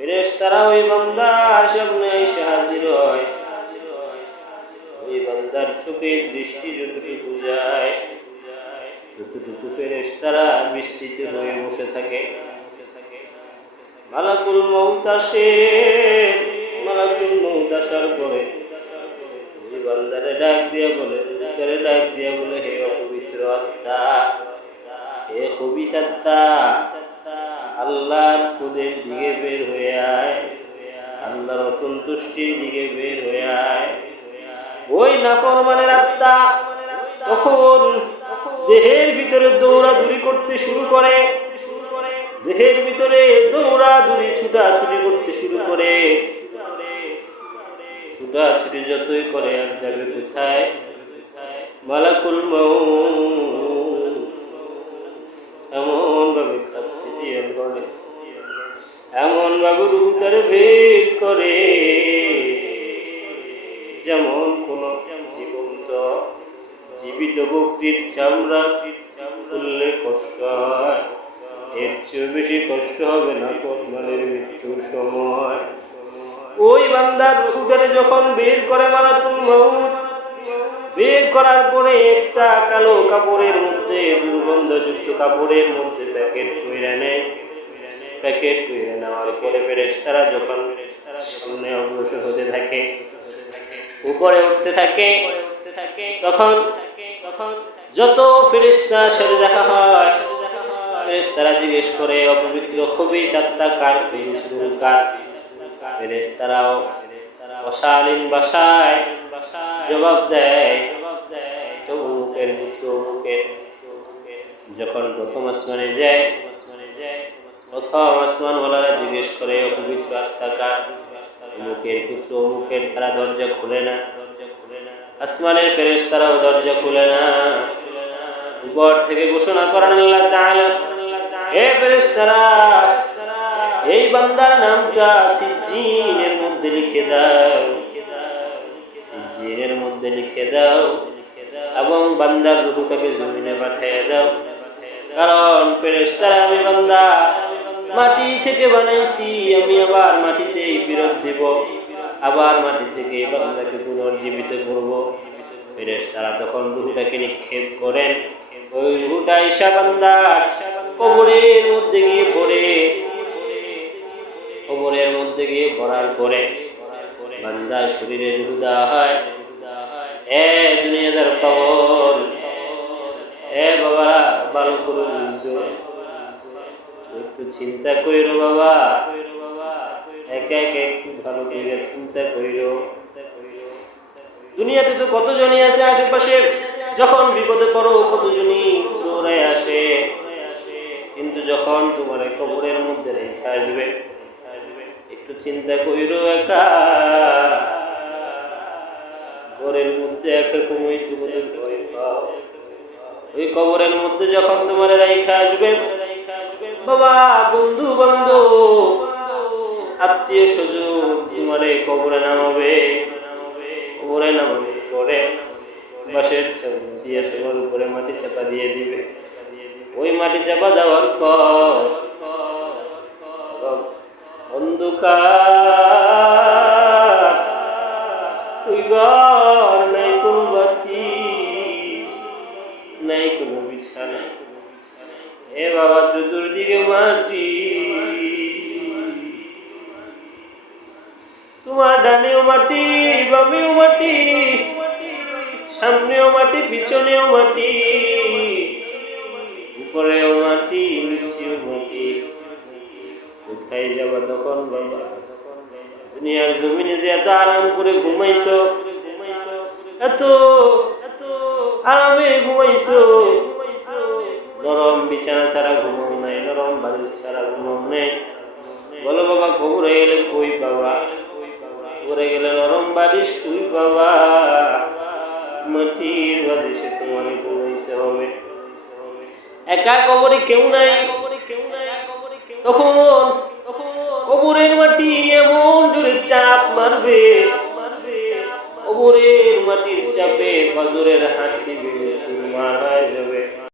ফেরেশতারা ওই বান্দার সামনে এসে হাজির হয়। ওই বান্দার চোখের দৃষ্টি যতটুকু যায় ততটুকু ফেরেশতারা বিস্তৃত হয়ে বসে থাকে। মালাকুল মউত আসে। মালাকুল মউত আসার পরে ওই বান্দারে ডাক দিয়া বলে, হে অপবিত্র আত্মা, হে খবিস আত্মা, আল্লাহর ক্রোধের দিকে বের হয়ে আয়, আল্লাহর অসন্তুষ্টির দিকে বের হয়ে আয়। ওই নাফরমানের আত্মা তখন দেহের ভিতরে দৌড়াদৌড়ি করতে শুরু করে, দেহের ভিতরে দৌড়াদৌড়ি ছুটাছুটি করতে শুরু করে। ছুটাছুটি যতই করে আর যাবে কোথায়? মালাকুল মউত এমন ভাবে কাঁপতে দিয়ে বলে, এমন ভাবে রূহটারে বের করে যেমন কোন জীবিত ব্যক্তির চামড়া খুললে কষ্ট হয়, এর চেয়ে বেশি কষ্ট হবে না নাফরমানের মৃত্যুর সময়। ওই বান্দার রূহটারে যখন বের করে মালাকুল মউত, বের করার পরে একটা কালো কাপড়ের মধ্যে, দুর্গন্ধযুক্ত কাপড়ের মধ্যে প্যাকেট কইরা নেয়। প্যাকেট কইরা নেওয়ার পরে ফেরেশতারা যখন সামনে অগ্রসর হতে থাকে, উপরে উঠতে থাকে, তখন যত ফেরেশতার সাথে দেখা হয় ফেরেশতারা জিজ্ঞেস করে, অপবিত্র খবিস আত্মা কার, খবিস রূহ কার? ফেরেশতারাও অশালীন ভাষায় জবাব দেয়, অমুকের পুত্র অমুকের। যখন প্রথম আসমানে যায়, প্রথম আসমানওয়ালারা জিজ্ঞেস করে, অপবিত্র আত্মা কার? অমুকের পুত্র অমুকের। তারা দরজা খুলে না, আসমানের ফেরেশতারাও দরজা খুলে না। উপর থেকে ঘোষণা করেন আল্লাহ তাআলা, হে ফেরেশতারা, এই বান্দার নামটা সিজ্জিনের মধ্যে লিখে দাও, সিজ্জিনের মধ্যে লিখে দাও, এবং বান্দার রূহটাকে জমিনে পাঠিয়ে দাও। কারণ ফেরেশতারা, আমি বান্দা মাটি থেকে বানাইছি, আমি আবার মাটিতেই ফেরত দিব, আবার মাটি থেকে বান্দাকে পুনর্জীবিত করব। ফেরেশতারা তখন রূহটাকে নিক্ষেপ করেন। ওই রূহটা ঈশা বান্দার কবরের মধ্যে গিয়ে পড়ে। কবরের মধ্যে গিয়ে পড়ার পরে বান্দার শরীরে রূহ দেওয়া হয়। এ দুনিয়াদার পাগল, এ বাবারা, ভালো করে বুঝছো, একটু চিন্তা কইরো বাবা, একা একা একটু ভালো করে চিন্তা কইরো। দুনিয়াতে তো কতজনই আছে আশেপাশে, যখন বিপদে পড়ো কতজনই দৌড়ায় আসে, কিন্তু যখন তোমার কবরের মধ্যে রেখে আসবে, একটু চিন্তা কইরো, একা ঘরের মধ্যে একটা ঘুমাইতে বলে ভয় পাও। ওই কবরের মধ্যে যখন তোমার রেখে আসবে, বাবা, বন্ধু বান্ধব, আত্মীয় স্বজন তোমার কবরে নামাবে। কবরে নামাবে পরে বাঁশের চাবি দিয়ে তোমার উপরে মাটি চাপা দিয়ে দিবে। ওই মাটি চাপা দেওয়ার পর অন্ধকার, ওই ঘর, নাই কোনো বাতি, নাই কোনো বিছানা। এ বাবা, চতুর্দিকে মাটি, তোমার ডানেও মাটি, বামেও মাটি, সামনেও মাটি, পিছনেও মাটি, উপরেও মাটি, নিচেও মাটি। কোথায় যাবা তখন বাবা? দুনিয়ার জমিনে যে এত আরাম করে ঘুমাইছো, এত আরামে ঘুমাইছো, নরম বিছানা ছাড়া ঘুমাও নাই, নরম বালিশ ছাড়া ঘুমাও নাই। বলো বাবা, কবরে গেলে কই বাবা? কবরে গেলে নরম বালিশ কই বাবা? মাটির বালিশে তোমার ঘুমাইতে হবে। একা কবরে কেউ নাই। তখন কবরের মাটি এমন জোরে চাপ মারবে, কবরের মাটির চাপে পাথরের হাড্ডি ভেঙে চুরমার হয়ে যাবে।